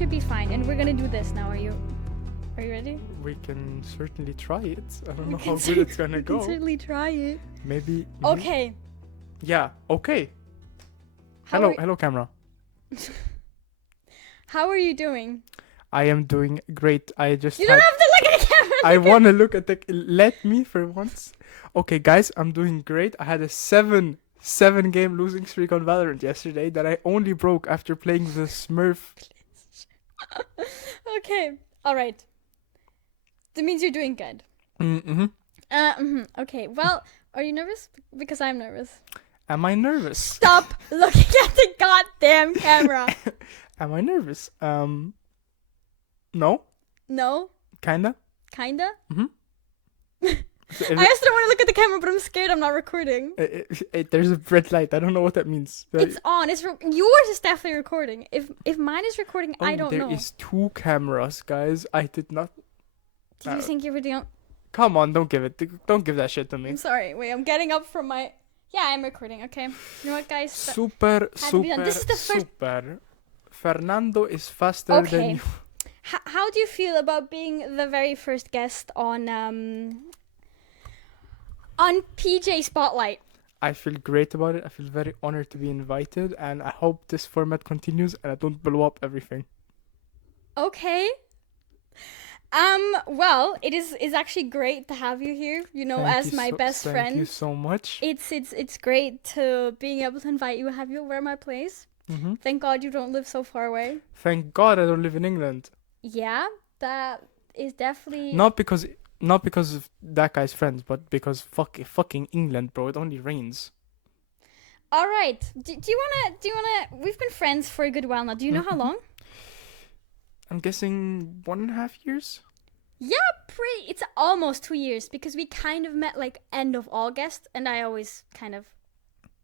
should be fine. And we're gonna do this now. Are you ready? We can certainly try it. I don't We know can how good it's gonna We can go. certainly try it. Maybe. Okay. Yeah. Okay. How Hello, camera. How are you doing? I am doing great. I just. You don't have to look at the camera. I want to look at the. Let me for once. Okay, guys, I'm doing great. I had a seven game losing streak on Valorant yesterday that I only broke after playing with a Smurf. Okay. All right. That means you're doing good. Okay. Well, are you nervous? Because I'm nervous. Am I nervous? Stop looking at the goddamn camera. Am I nervous? No. No. Kinda. Kinda. So I also don't want to look at the camera, but I'm scared I'm not recording. There's a red light. I don't know what that means. It's on. Yours is definitely recording. If mine is recording, I don't know. There is 2 cameras, guys. I did not. Do you think you were doing? Come on, don't give that shit to me. I'm sorry. Wait, I'm getting up from my. Yeah, I'm recording. Okay. You know what, guys? Super. This is the first. Super. Fernando is faster than you. How do you feel about being the very first guest on PJ Spotlight? I feel great about it. I feel very honored to be invited, and I hope this format continues and I don't blow up everything. Okay. Well, it's actually great to have you here, as my best friend. Thank you so much. It's great to being able to invite you, have you over at my place. Mm-hmm. Thank God you don't live so far away. Thank God I don't live in England. Yeah, that is definitely Not because of that guy's friends, but because fucking England, bro. It only rains. All right. Do you wanna? We've been friends for a good while now. Do you know how long? I'm guessing 1.5 years. Yeah, it's almost 2 years because we kind of met like end of August, and I always kind of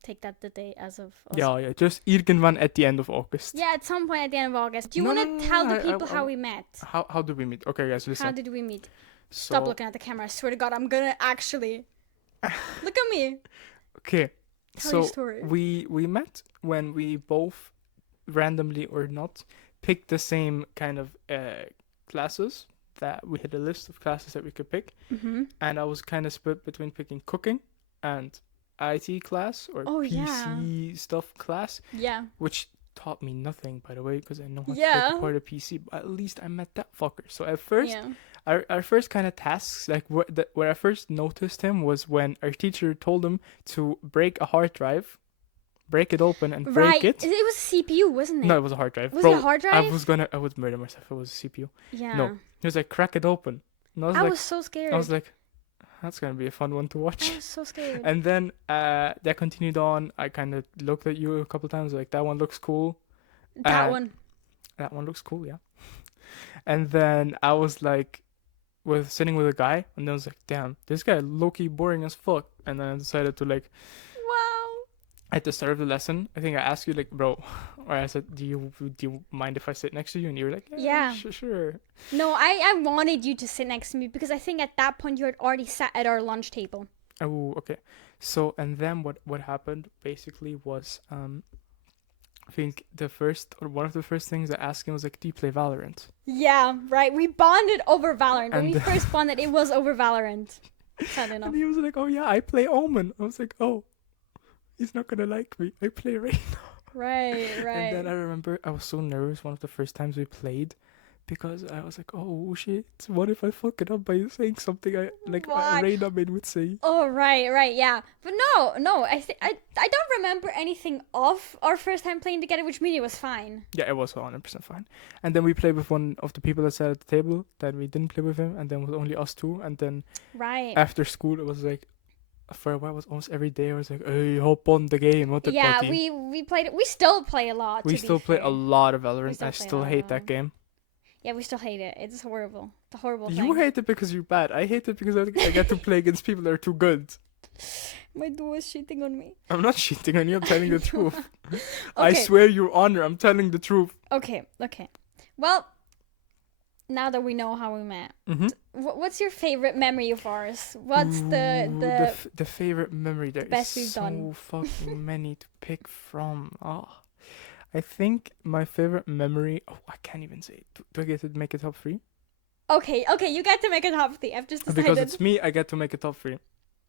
take that the day as of. Yeah, just irgendwann at the end of August. Yeah, at some point at the end of August. Do you want to tell the people how we met? How did we meet? Okay, guys, listen. How did we meet? So, Stop looking at the camera. I swear to God, I'm gonna actually. Look at me. Okay. Tell your story. We met when we both, randomly or not, picked the same kind of classes. That we had a list of classes that we could pick, and I was kind of split between picking cooking and IT class or PC stuff class. Yeah. Which taught me nothing, by the way, because I know how to take apart a PC. But at least I met that fucker. So at first, our first kind of tasks, like where I first noticed him, was when our teacher told him to break a hard drive. Break it open and break it. It was a CPU, wasn't it? No, it was a hard drive. Was it a hard drive? I would murder myself if it was a CPU. Yeah. No. He was like, crack it open. And I was so scared. I was like, that's going to be a fun one to watch. I was so scared. And then that continued on. I kind of looked at you a couple times, like, that one looks cool. That one looks cool, yeah. And then I was like, sitting with a guy, and then I was like, damn, this guy low-key boring as fuck. And then I decided to like, at the start of the lesson, I think I asked you, like, bro, or I said, do you mind if I sit next to you? And you were like, yeah. Sure. No, I wanted you to sit next to me because I think at that point you had already sat at our lunch table. Oh, okay. So, and then what happened basically was, I think one of the first things I asked him was like, do you play Valorant? Yeah, right. We bonded over Valorant. When we first bonded, it was over Valorant. Sad enough. And he was like, oh yeah, I play Omen. I was like, oh. He's not gonna like me. I play Reyna. Right. And then I remember I was so nervous one of the first times we played, because I was like, oh shit, what if I fuck it up by saying something Reyna main would say? Oh right, yeah. But no, I don't remember anything of our first time playing together, which means it was fine. Yeah, it was 100% fine. And then we played with one of the people that sat at the table that we didn't play with him, and then it was only us two. And then after school, it was like, for a while, it was almost every day. I was like, hey, hop on the game. We played it. We still play a lot. We still play a lot of Valorant. I still hate that game. Yeah, we still hate it. It's horrible. It's a horrible thing. You hate it because you're bad. I hate it because I get to play against people that are too good. My duo is cheating on me. I'm not cheating on you. I'm telling the truth. Okay. I swear your honor. I'm telling the truth. Okay. Well, now that we know how we met, what's your favorite memory of ours? What's the favorite memory? There best is so fucking many to pick from. I think my favorite memory. Oh, I can't even say it. Do I get to make a top 3? Okay, you get to make a top 3. I've just decided. Because it's me, I get to make a top 3.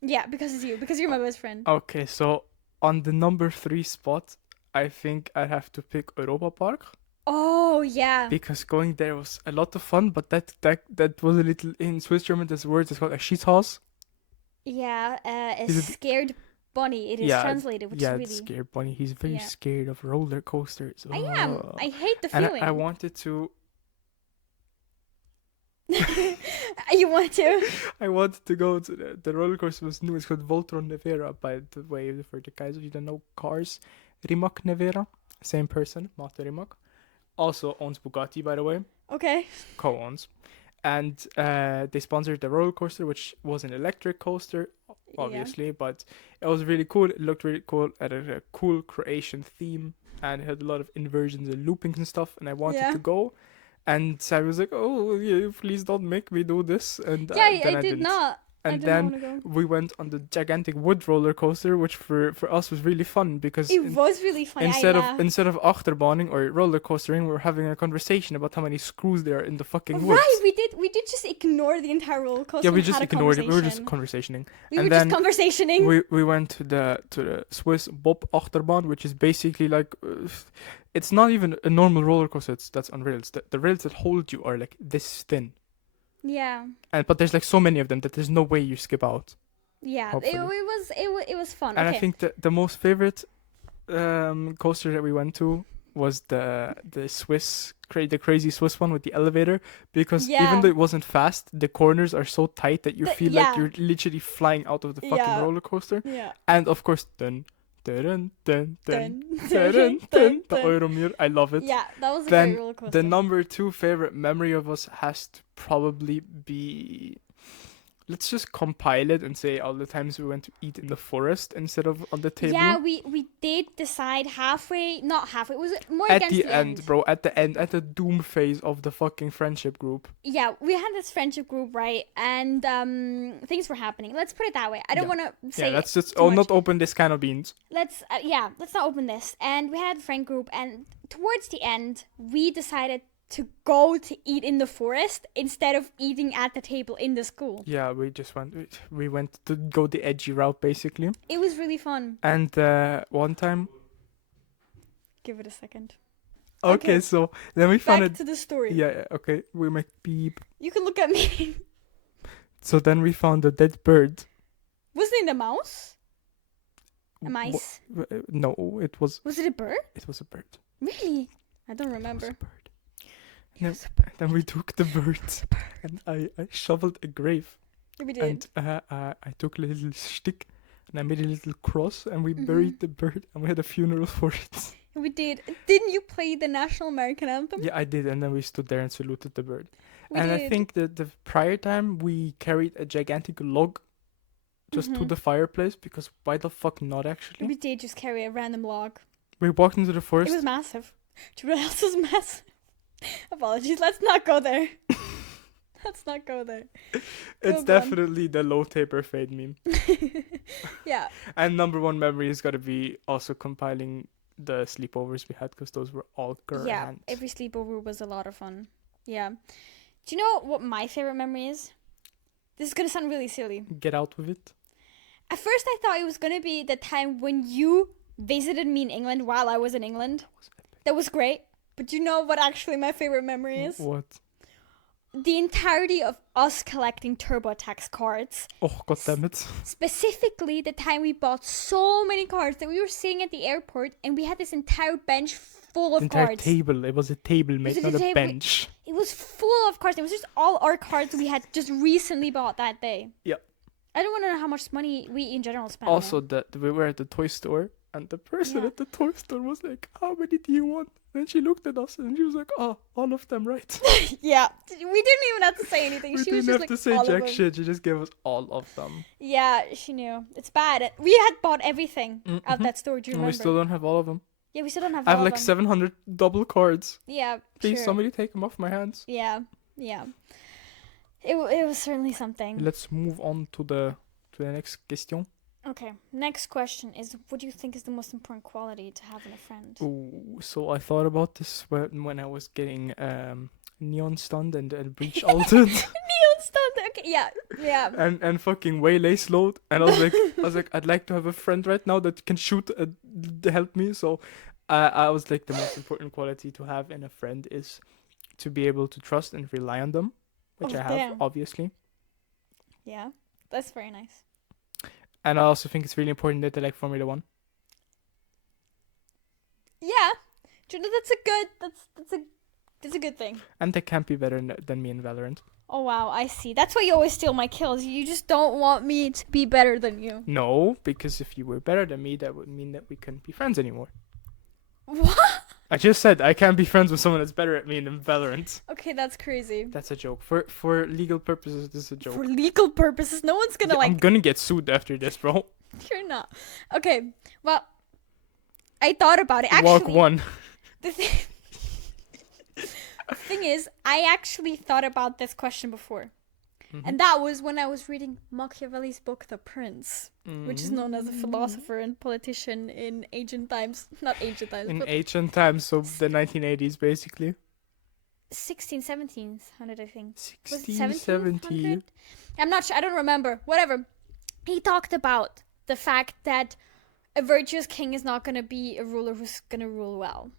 Yeah, because it's you. Because you're my best friend. Okay, so on the number 3 spot, I think I have to pick Europa Park. Oh, yeah. Because going there was a lot of fun, but that was a little, in Swiss German, this word is called a Schießhaus. Yeah, a scared bunny. It is translated, which is really... scared bunny. He's very scared of roller coasters. I am. I hate the feeling. And I wanted to... You want to? I wanted to go to the roller coaster was new. It's called Voltron Nevera, by the way, for the guys who don't know cars. Rimac Nevera, same person, Mate Rimac. Also owns Bugatti, by the way. Okay. Co-owns. And they sponsored the roller coaster, which was an electric coaster, obviously, but it was really cool. It looked really cool. It had a cool Croatian theme, and it had a lot of inversions and loopings and stuff, and I wanted to go. And I was like, oh, yeah, please don't make me do this. And I did not. And then we went on the gigantic wood roller coaster, which for us was really fun because it was really fun. Instead of achterbahning or roller coastering, we were having a conversation about how many screws there are in the fucking woods. Right, we did just ignore the entire roller coaster. Yeah, we just ignored it. We were just conversationing. We went to the Swiss Bob Achterbahn, which is basically like it's not even a normal roller coaster. That's on rails. The rails that hold you are like this thin. Yeah. But there's like so many of them that there's no way you skip out. Yeah, it was fun. And I think the most favorite coaster that we went to was the Swiss, the crazy Swiss one with the elevator, because even though it wasn't fast, the corners are so tight that you feel like you're literally flying out of the fucking roller coaster. Yeah. And of course, the Euromir, I love it. Yeah, that was a great roller coaster. The number 2 favorite memory of us has to probably be... Let's just compile it and say all the times we went to eat in the forest instead of on the table. Yeah, we did decide not halfway, it was more at against the end, bro, at the doom phase of the fucking friendship group. Yeah, we had this friendship group, right? And things were happening. Let's put it that way. I don't want to say let's just not open this can of beans. Let's not open this. And we had a friend group, and towards the end, we decided to go to eat in the forest instead of eating at the table in the school. Yeah, we went to go the edgy route, basically. It was really fun. And one time... Give it a second. Okay, so then we found Back to the story. Yeah, okay. We make beep. You can look at me. So then we found a dead bird. Was it a mouse? A mice? No, it was... Was it a bird? It was a bird. Really? I don't remember. It was a bird. Then we took the bird and I shoveled a grave. Yeah, we did. And I took a little stick and I made a little cross and we buried the bird and we had a funeral for it. We did. Didn't you play the national American anthem? Yeah, I did. And then we stood there and saluted the bird. I think that the prior time we carried a gigantic log just to the fireplace, because why the fuck not, actually? We did just carry a random log. We walked into the forest. It was massive. Do you know what else was massive? Apologies, let's not go there. Let's not go there. It's definitely the low taper fade meme. Yeah. And number 1 memory is got to be also compiling the sleepovers we had, because those were all grand. Yeah, every sleepover was a lot of fun. Yeah. Do you know what my favorite memory is? This is going to sound really silly. Get out with it. At first I thought it was going to be the time when you visited me in England while I was in England. That was great. But you know what actually my favorite memory is? What? The entirety of us collecting TurboTax cards. Oh, goddammit. Specifically, the time we bought so many cards that we were sitting at the airport and we had this entire bench full of cards. Entire table. It was a table, mate, not a bench. It was full of cards. It was just all our cards we had just recently bought that day. Yeah. I don't want to know how much money we in general spent. Also, we were at the toy store and the person at the toy store was like, how many do you want? And she looked at us and she was like, oh, all of them, right? Yeah. We didn't even have to say anything. We she didn't was just have to like, say all jack of them. shit. She just gave us all of them. Yeah, she knew. It's bad. We had bought everything at that store. Do you remember? We still don't have all of them. Yeah, we still don't have I all have of like them. 700 double cards. Yeah, Please, sure. somebody take them off my hands. Yeah. It was certainly something. Let's move on to the next question. Okay, next question is, what do you think is the most important quality to have in a friend? Ooh, so I thought about this when I was getting neon stunned and breach altered Neon stand. Okay, yeah. and fucking waylay slowed, and I was like, I'd like to have a friend right now that can shoot to help me. So I was like, the most important quality to have in a friend is to be able to trust and rely on them, which I have, Damn. obviously. Yeah, that's very nice. And I also think it's really important that they like Formula One. Yeah, do you know that's a good thing. And they can't be better than me in Valorant. Oh wow, I see. That's why you always steal my kills. You just don't want me to be better than you. No, because if you were better than me, that would mean that we couldn't be friends anymore. What? I just said I can't be friends with someone that's better at me in Valorant. Okay, that's crazy. That's a joke. For legal purposes, this is a joke. For legal purposes, no one's gonna I'm gonna get sued after this, bro. You're not. Okay, well, I thought about it. Actually, Walk one. The thing is, I actually thought about this question before. And that was when I was reading Machiavelli's book, The Prince, which is known as a philosopher and politician in ancient times. Not ancient times, In but ancient times, so the 1980s, basically. 1700, I think. Was it 1670. I'm not sure. I don't remember. Whatever. He talked about the fact that a virtuous king is not going to be a ruler who's going to rule well.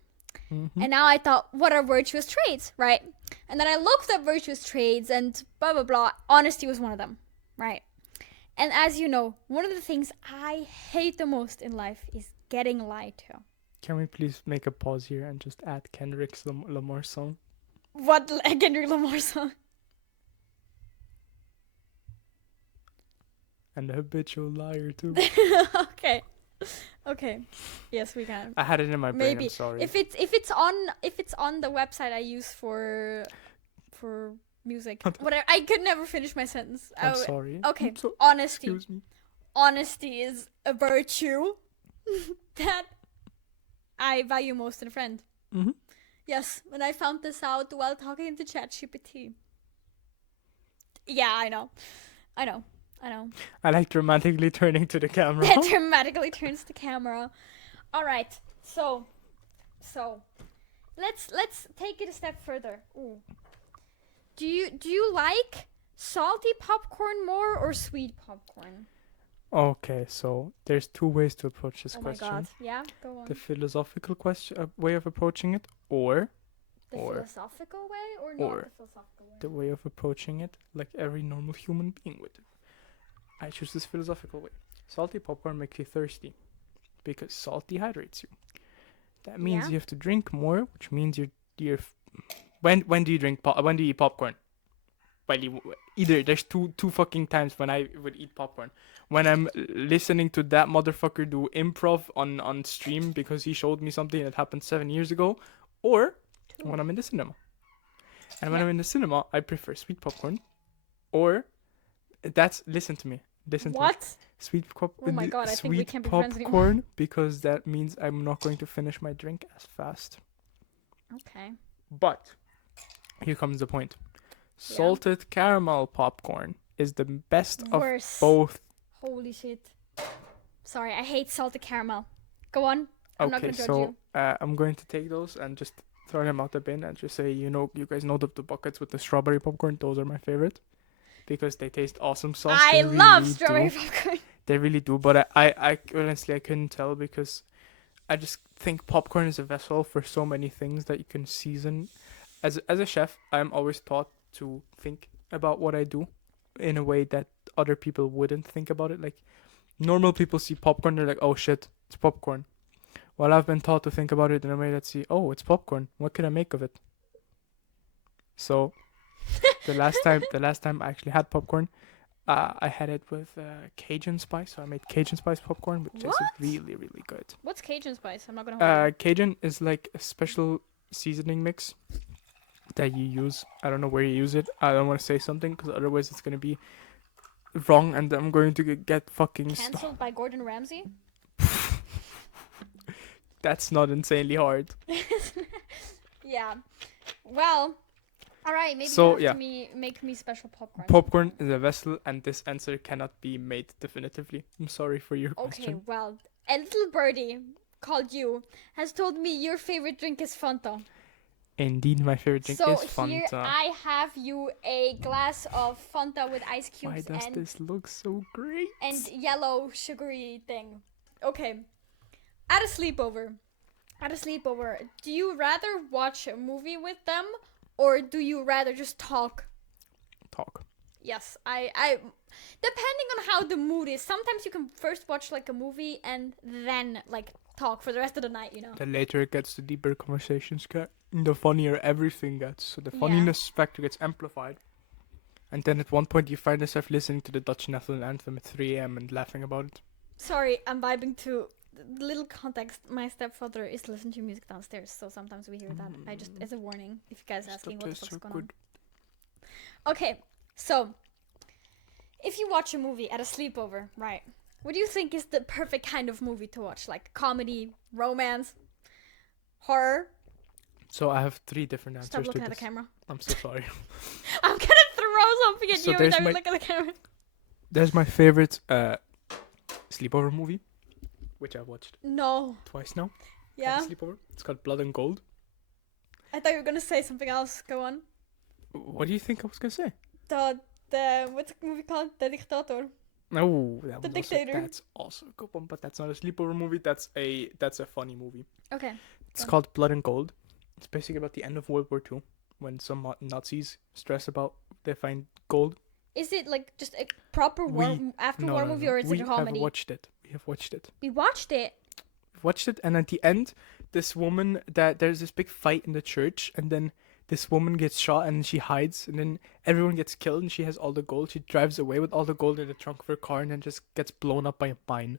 And now I thought, what are virtuous traits, right? And then I looked up virtuous traits and blah, blah, blah. Honesty was one of them, right? And as you know, one of the things I hate the most in life is getting lied to. Can we please make a pause here and just add Kendrick's Lamar song? What Kendrick Lamar song? And a habitual liar, too. Okay. Yes, we can. I had it in my brain, Maybe. I'm sorry. If it's on the website I use for music. Whatever. I could never finish my sentence. I'm sorry. Okay. So, Honesty. excuse me. Honesty is a virtue that I value most in a friend. Yes, when I found this out while talking to ChatGPT. Yeah, I know. I like dramatically turning to the camera. That dramatically turns the camera. All right, so let's take it a step further. Ooh. Do you like salty popcorn more or sweet popcorn? Okay, so there's two ways to approach this Oh question. my god, yeah, go on. The philosophical question, way of approaching it, or The or philosophical way or not or the philosophical way? the way of approaching it like every normal human being would. I choose this philosophical way. Salty popcorn makes you thirsty because salt dehydrates you. That means Yeah. you have to drink more, which means you're when do you drink when do you eat popcorn? Well, either there's two fucking times when I would eat popcorn. When I'm listening to that motherfucker do improv on stream because he showed me something that happened 7 years ago, or when I'm in the cinema. And when I'm in the cinema, I prefer sweet popcorn, or listen to me. What? Sweet popcorn. Oh my god, I think we can't be friends anymore. popcorn because that means I'm not going to finish my drink as fast. Okay. But here comes the point. Salted caramel popcorn is the best Worse. of both. Holy shit. Sorry, I hate salted caramel. Go on. I'm not Okay, gonna judge so you. I'm going to take those and just throw them out the bin and just say, you guys know the buckets with the strawberry popcorn. Those are my favorite because they taste awesome sauce. I They love really strawberry do. popcorn. They really do, but I honestly I couldn't tell because I just think popcorn is a vessel for so many things that you can season. As a chef, I'm always taught to think about what I do in a way that other people wouldn't think about it. Like normal people see popcorn, they're like, oh shit, it's popcorn. Well, I've been taught to think about it in a way that oh, it's popcorn. What can I make of it? So the last time I actually had popcorn, I had it with Cajun spice. So I made Cajun spice popcorn, which is really, really good. What's Cajun spice? I'm not gonna hold you. Cajun is like a special seasoning mix that you use. I don't know where you use it. I don't want to say something because otherwise it's gonna be wrong, and I'm going to get fucking Cancelled by Gordon Ramsay? That's not insanely hard. Yeah. Well, All right, maybe So, you have to make me special popcorn. Popcorn is a vessel, and this answer cannot be made definitively. I'm sorry for your Okay, question. well, a little birdie called you has told me your favorite drink is Fanta. Indeed, my favorite drink So is Fanta. here I have you a glass of Fanta with ice Why cubes does this look so great? and yellow sugary thing. Okay, at a sleepover, do you rather watch a movie with them or do you rather just talk? Talk. Yes, I depending on how the mood is. Sometimes you can first watch like a movie and then like talk for the rest of the night, you know. The later it gets, the deeper conversations get, the funnier everything gets. So the funniness factor gets amplified. And then at one point you find yourself listening to the Dutch national anthem at 3 a.m. and laughing about it. Sorry, I'm vibing to little context. My stepfather is listening to music downstairs, so sometimes we hear that. I just, as a warning, if you guys are asking what the fuck's going on. Okay, so if you watch a movie at a sleepover, right? What do you think is the perfect kind of movie to watch? Like comedy, romance, horror? So I have 3 different answers. Stop looking to at this. the camera. I'm so sorry. I'm gonna throw something at So you every there's time you my- look at the camera. There's my favorite sleepover movie, which I've watched No. twice now. Yeah? At a sleepover. It's called Blood and Gold. I thought you were gonna say something else. Go on. What do you think I was gonna say? What's the movie called? The Dictator. Oh, that The was Dictator. That's also a good one, but that's not a sleepover movie. That's a funny movie. Okay. It's called Blood and Gold. It's basically about the end of World War II, when some Nazis stress about they find gold. Is it like just a proper war movie or is it a comedy? We have watched it. We watched it. And at the end, this woman, there's this big fight in the church, and then this woman gets shot and she hides, and then everyone gets killed, and she has all the gold. She drives away with all the gold in the trunk of her car, and then just gets blown up by a mine.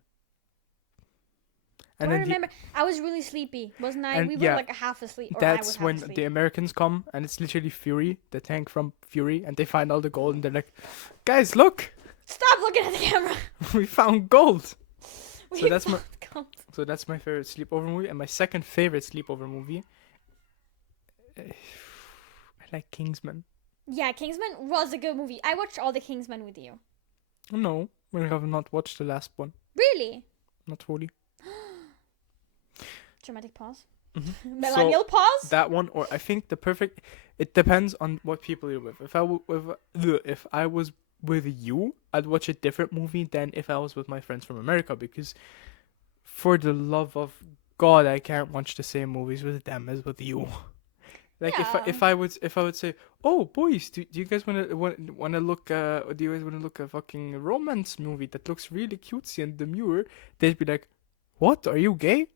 And I remember, I was really sleepy, wasn't I? We were like half asleep. That's when the Americans come, and it's literally Fury, the tank from Fury, and they find all the gold, and they're like, "Guys, look! Stop looking at the camera! We found gold!" We So that's found gold. So that's my favorite sleepover movie, and my second favorite sleepover movie. I like Kingsman. Yeah, Kingsman was a good movie. I watched all the Kingsman with you. No, we have not watched the last one. Really? Not fully. Dramatic pause. Mm-hmm. Millennial pause? That one, or I think the perfect. It depends on what people you're with. If I was with you, I'd watch a different movie than if I was with my friends from America, because for the love of God, I can't watch the same movies with them as with you. Like if I would say, "Oh boys, do you guys want to look do you guys want to look a fucking romance movie that looks really cutesy and demure?" They'd be like, "What? Are you gay?"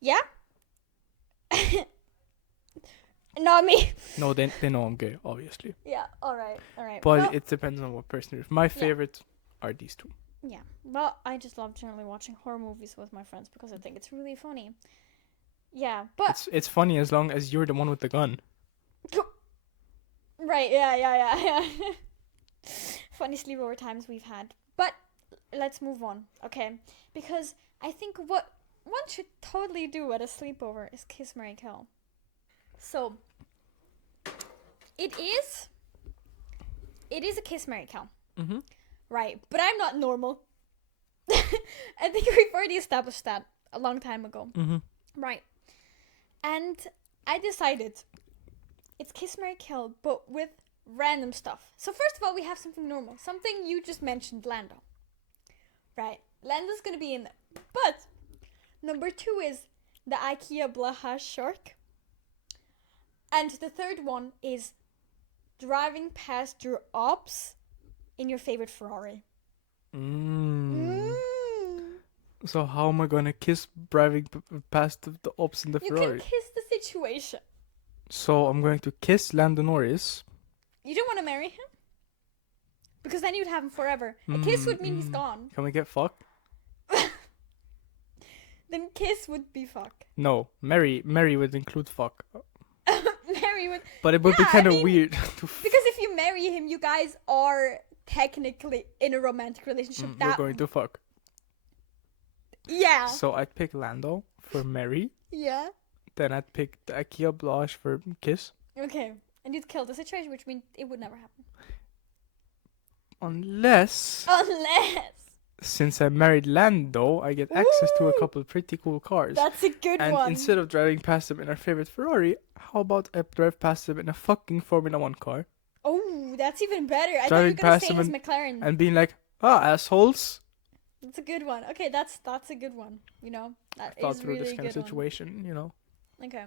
Yeah? Not me. No, they know I'm gay, obviously. Yeah, alright. But well, it depends on what person you're. My favorite are these two. Yeah, well, I just love generally watching horror movies with my friends because I think it's really funny. Yeah, but It's funny as long as you're the one with the gun. right, yeah. Funny sleepover times we've had. But let's move on, okay? Because I think what one should totally do at a sleepover is kiss, marry, kill. So it is a kiss, marry, kill. Mm-hmm. Right, but I'm not normal. I think we've already established that a long time ago. Mm-hmm. Right. And I decided it's kiss, marry, kill, but with random stuff. So first of all, we have something normal. Something you just mentioned, Lando. Right. Lando's gonna be in there. But number 2 is the IKEA Blaha shark. And the third one is driving past your ops in your favorite Ferrari. So how am I gonna kiss driving past the ops in the Ferrari? You can kiss the situation. So I'm going to kiss Lando Norris. You don't want to marry him? Because then you'd have him forever. A kiss would mean he's gone. Can we get fucked? Then kiss would be fuck. No, marry would include fuck. Marry would... But it would be kind of weird. Because if you marry him, you guys are technically in a romantic relationship. We're going to fuck. Yeah. So I'd pick Lando for Mary. Yeah. then I'd pick the IKEA blush for kiss. Okay. And you'd kill the situation, which means it would never happen. Unless, since I married Lando, I get access to a Ooh, couple pretty cool cars. That's a good And one. instead of driving past them in our favorite Ferrari, how about I drive past them in a fucking Formula 1 car? Oh, that's even better. I thought you Driving were gonna past say them his McLaren. And being like, assholes. That's a good one. Okay, that's a good one. You know, that Thought is through really this a kind of good one. situation, you know. Okay.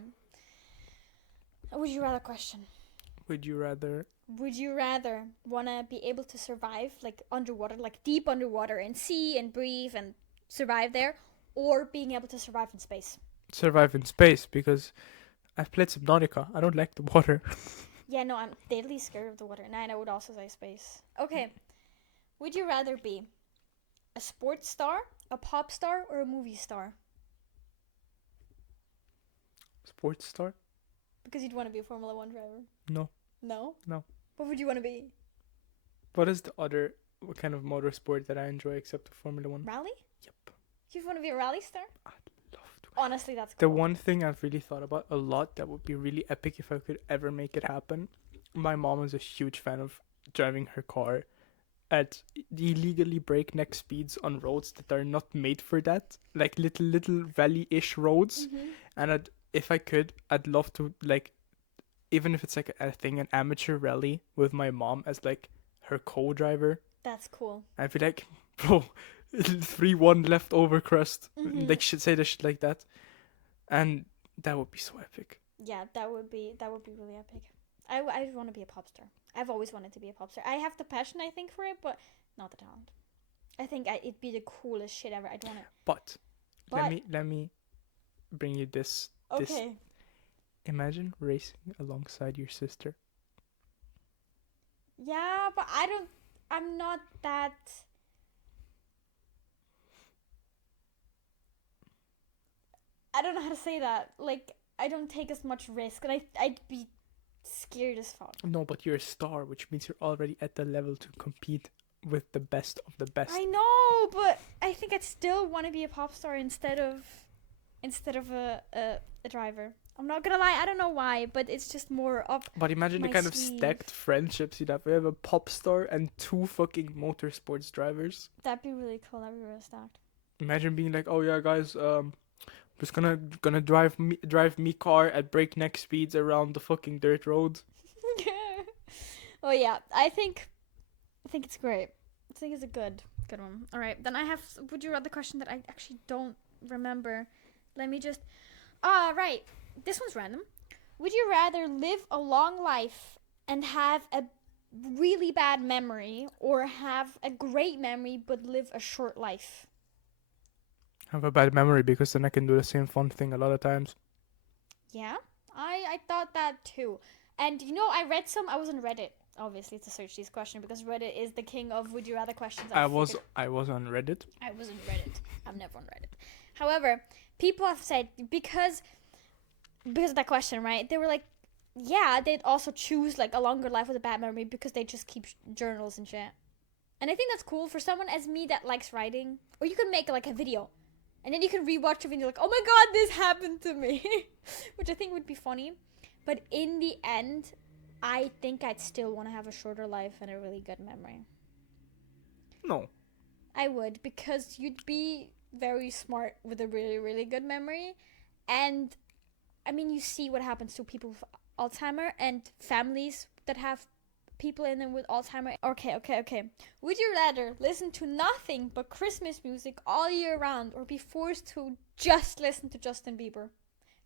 Would you rather question? Would you rather wanna be able to survive like underwater, like deep underwater, and see and breathe and survive there, or being able to survive in space? survive in space? Because I've played Subnautica. I don't like the water. Yeah, no, I'm deadly scared of the water. And I would also say space. Okay. Would you rather be a sports star, a pop star, or a movie star? Sports star? Because you'd want to be a Formula One driver. No. No? No. What would you want to be? What is the other kind of motorsport that I enjoy except Formula 1? Rally? Yep. You want to be a rally star? I'd love to. Honestly, that's cool. The one thing I've really thought about a lot that would be really epic if I could ever make it happen. My mom is a huge fan of driving her car at illegally breakneck speeds on roads that are not made for that, like little valley-ish roads. Mm-hmm. And if I could, I'd love to, like, even if it's like a thing, an amateur rally with my mom as like her co-driver. That's cool. I'd be like, bro, 3-1 left over crust. Mhm. Like, should say the shit like that, and that would be so epic. Yeah, that would be really epic. I want to be a pop star. I've always wanted to be a pop star. I have the passion, I think, for it, but not the talent. I think it'd be the coolest shit ever. I'd want it. But let me bring you this. Okay. Imagine racing alongside your sister. Yeah, but I'm not that. I don't know how to say that. Like, I don't take as much risk, and I'd be scared as fuck. No, but you're a star, which means you're already at the level to compete with the best of the best. I know, but I think I'd still want to be a pop star instead of a driver. I'm not gonna lie, I don't know why, but it's just more up. But imagine the my kind of sleeve. stacked friendships you'd have. We have a pop star and 2 fucking motorsports drivers. That'd be really cool. That'd be real stacked. Imagine being like, oh yeah, guys, just gonna drive me car at breakneck speeds around the fucking dirt road. Oh yeah, I think it's great. I think it's a good one. All right, then I have. Would you rather question that I actually don't remember? Let me just. Right. This one's random. Would you rather live a long life and have a really bad memory, or have a great memory but live a short life? Have a bad memory because then I can do the same fun thing a lot of times. Yeah, I thought that too. And you know, I was on Reddit, obviously, to search these questions because Reddit is the king of would you rather questions. I was on Reddit. I was on Reddit. I'm never on Reddit. However, people have said because of that question, right? They were like, yeah, they'd also choose like a longer life with a bad memory because they just keep journals and shit. And I think that's cool for someone as me that likes writing. Or you could make like a video. And then you can rewatch a video like, oh my god, this happened to me. Which I think would be funny. But in the end, I think I'd still want to have a shorter life and a really good memory. No. I would, because you'd be very smart with a really, really good memory. And, I mean, you see what happens to people with Alzheimer and families that have people in them with Alzheimer. Okay. Would you rather listen to nothing but Christmas music all year round or be forced to just listen to Justin Bieber?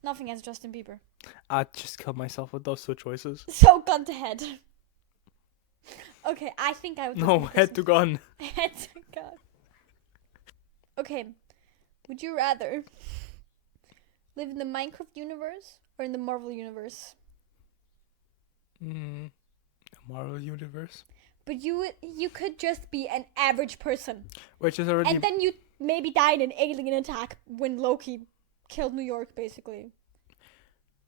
Nothing as Justin Bieber. I'd just kill myself with those 2 choices. So gun to head. Okay, I think I would. No, head to gun. Head to gun. Okay, would you rather live in the Minecraft universe or in the Marvel universe? The Marvel universe. But you could just be an average person. Which is already. And then you maybe die in an alien attack when Loki killed New York, basically.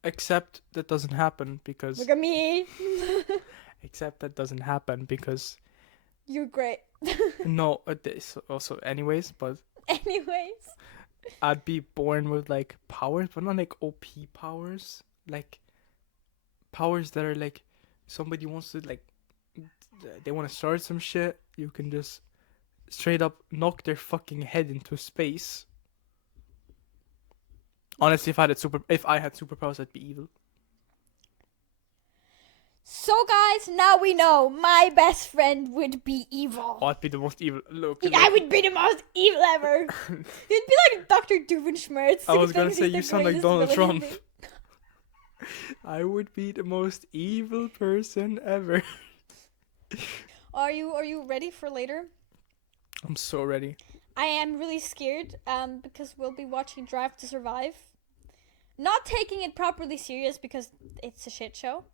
Except that doesn't happen because. Look at me. Except that doesn't happen because. You're great. No, this also anyways, but. Anyways. I'd be born with like powers, but not like OP powers. Like powers that are like somebody wants to like they want to start some shit. You can just straight up knock their fucking head into space. Honestly, if I had superpowers, I'd be evil. So guys, now we know my best friend would be evil. Oh, I'd be the most evil. Look, I would be the most evil ever. You'd be like Dr. Doofenshmirtz. I was gonna say you sound like Donald Trump. I would be the most evil person ever. Are you ready for later? I'm so ready. I am really scared because we'll be watching Drive to Survive. Not taking it properly serious because it's a shit show.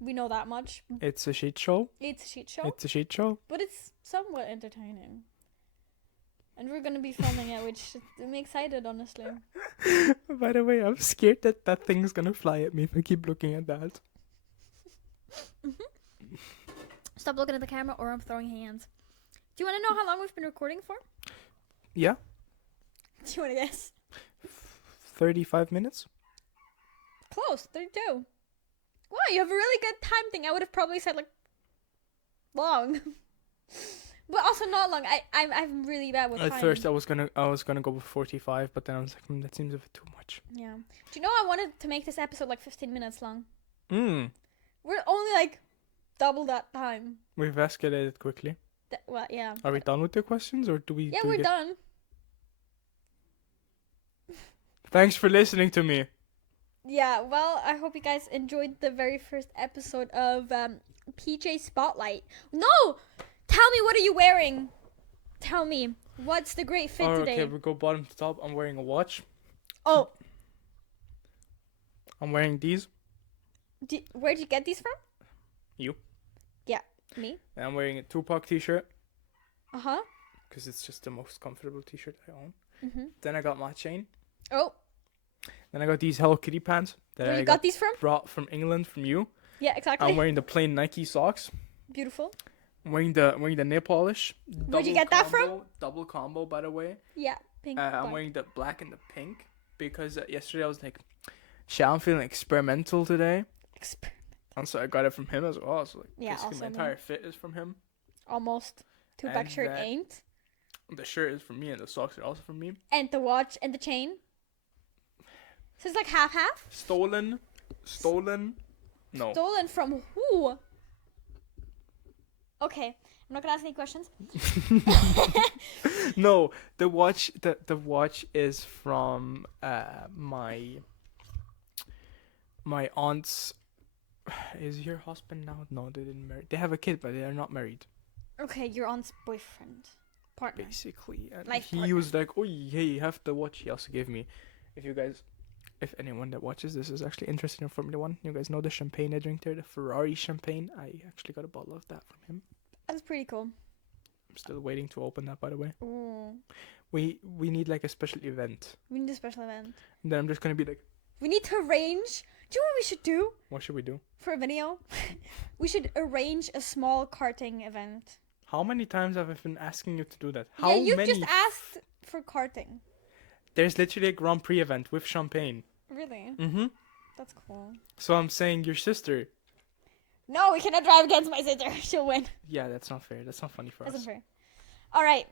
We know that much. It's a shit show. It's a shit show. It's a shit show. But it's somewhat entertaining. And we're gonna be filming it, which I'm excited, honestly. By the way, I'm scared that that thing's gonna fly at me if I keep looking at that. Stop looking at the camera or I'm throwing hands. Do you want to know how long we've been recording for? Yeah. Do you want to guess? 35 minutes. Close, 32. Wow, you have a really good time thing. I would have probably said like long, but also not long. I'm really bad with time. At first, I was gonna go with 45, but then I was like, that seems a bit too much. Yeah. Do you know I wanted to make this episode like 15 minutes long? We're only like double that time. We've escalated quickly. Well, yeah. Are we done with the questions, or do we? Yeah, we're done. Thanks for listening to me. Yeah, well, I hope you guys enjoyed the very first episode of PJ Spotlight. No! Tell me, what are you wearing? Tell me, what's the great fit today? Okay, we go bottom to top. I'm wearing a watch. Oh. I'm wearing these. Where'd you get these from? You. Yeah, me. And I'm wearing a Tupac t-shirt. Uh-huh. Because it's just the most comfortable t-shirt I own. Mm-hmm. Then I got my chain. Oh. Then I got these Hello Kitty pants that Where I you got these from? Brought from England from you. Yeah, exactly. I'm wearing the plain Nike socks. Beautiful. I'm wearing the nail polish. Where'd you get that from? Double combo, by the way. Yeah, pink. I'm wearing the black and the pink because yesterday I was like, shit, I'm feeling experimental today. And so I got it from him as well. So like, yeah, basically my entire fit is from him. Almost. Tupac shirt ain't. The shirt is from me and the socks are also from me. And the watch and the chain. So it's like half-half? Stolen? No. Stolen from who? Okay, I'm not gonna ask any questions. No, the watch is from my aunt's. Is your husband now? No, they didn't marry. They have a kid, but they are not married. Okay, your aunt's boyfriend, partner. Basically, and Life he partner. was like, "Oh, hey, you have the watch." He also gave me. If anyone that watches this is actually interested in Formula 1, you guys know the champagne I drink there, the Ferrari champagne. I actually got a bottle of that from him. That's pretty cool. I'm still waiting to open that, by the way. Ooh. We need like a special event. We need a special event. And then I'm just gonna be like, we need to arrange. Do you know what we should do? what should we do? For a video? We should arrange a small karting event. How many times have I been asking you to do that? Yeah, you just asked for karting. There's literally a Grand Prix event with champagne. Really? Mm-hmm. That's cool. So I'm saying your sister. No, we cannot drive against my sister. She'll win. Yeah, that's not fair. That's not funny for us. That's not fair. All right.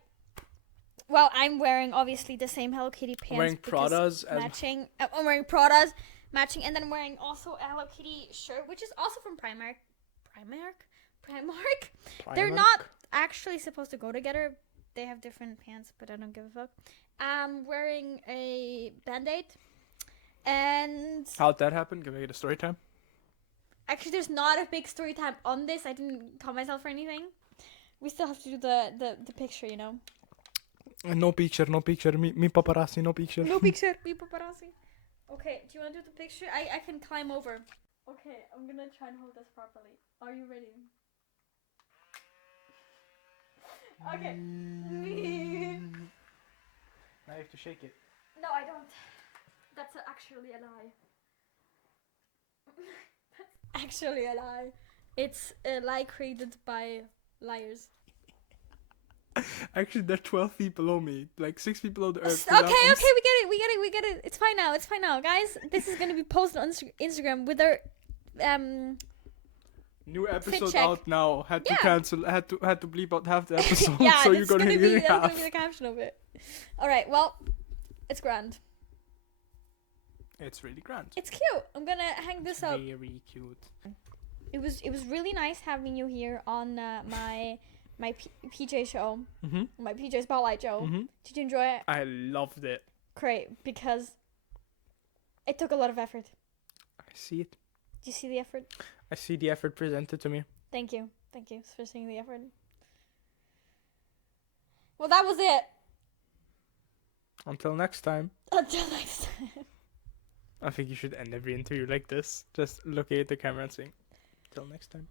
Well, I'm wearing obviously the same Hello Kitty pants. I'm wearing Pradas. Matching. I'm wearing Pradas matching, and then I'm wearing also a Hello Kitty shirt, which is also from Primark. They're not actually supposed to go together. They have different pants, but I don't give a fuck. I'm wearing a Band-Aid. And how'd that happen? Can we get a story time? Actually, there's not a big story time on this. I didn't call myself for anything. We still have to do the picture, you know. No picture. Me paparazzi, no picture. No picture, me paparazzi. Okay, do you want to do the picture? I can climb over. Okay, I'm gonna try and hold this properly. Are you ready? Okay. Now you have to shake it. No, I don't. That's actually a lie. That's actually a lie. It's a lie created by liars. Actually, they're 12 feet below me. Like 6 feet below the earth. Okay, we get it. It's fine now, guys. This is gonna be posted on Instagram with our New episode check. out now. Had to Yeah. cancel. Had to bleep out half the episode. yeah, so that's you're gonna gonna hear be half. the caption of it. All right, well, it's grand. It's really grand. It's cute. I'm gonna hang this up. Very cute. It was really nice having you here on my PJ show, my PJ Spotlight show. Did you enjoy it? I loved it. Great, because it took a lot of effort. I see it. Do you see the effort? I see the effort presented to me. Thank you for seeing the effort. Well, that was it. Until next time. Until next time. I think you should end every interview like this. Just looking at the camera and saying, "Till next time."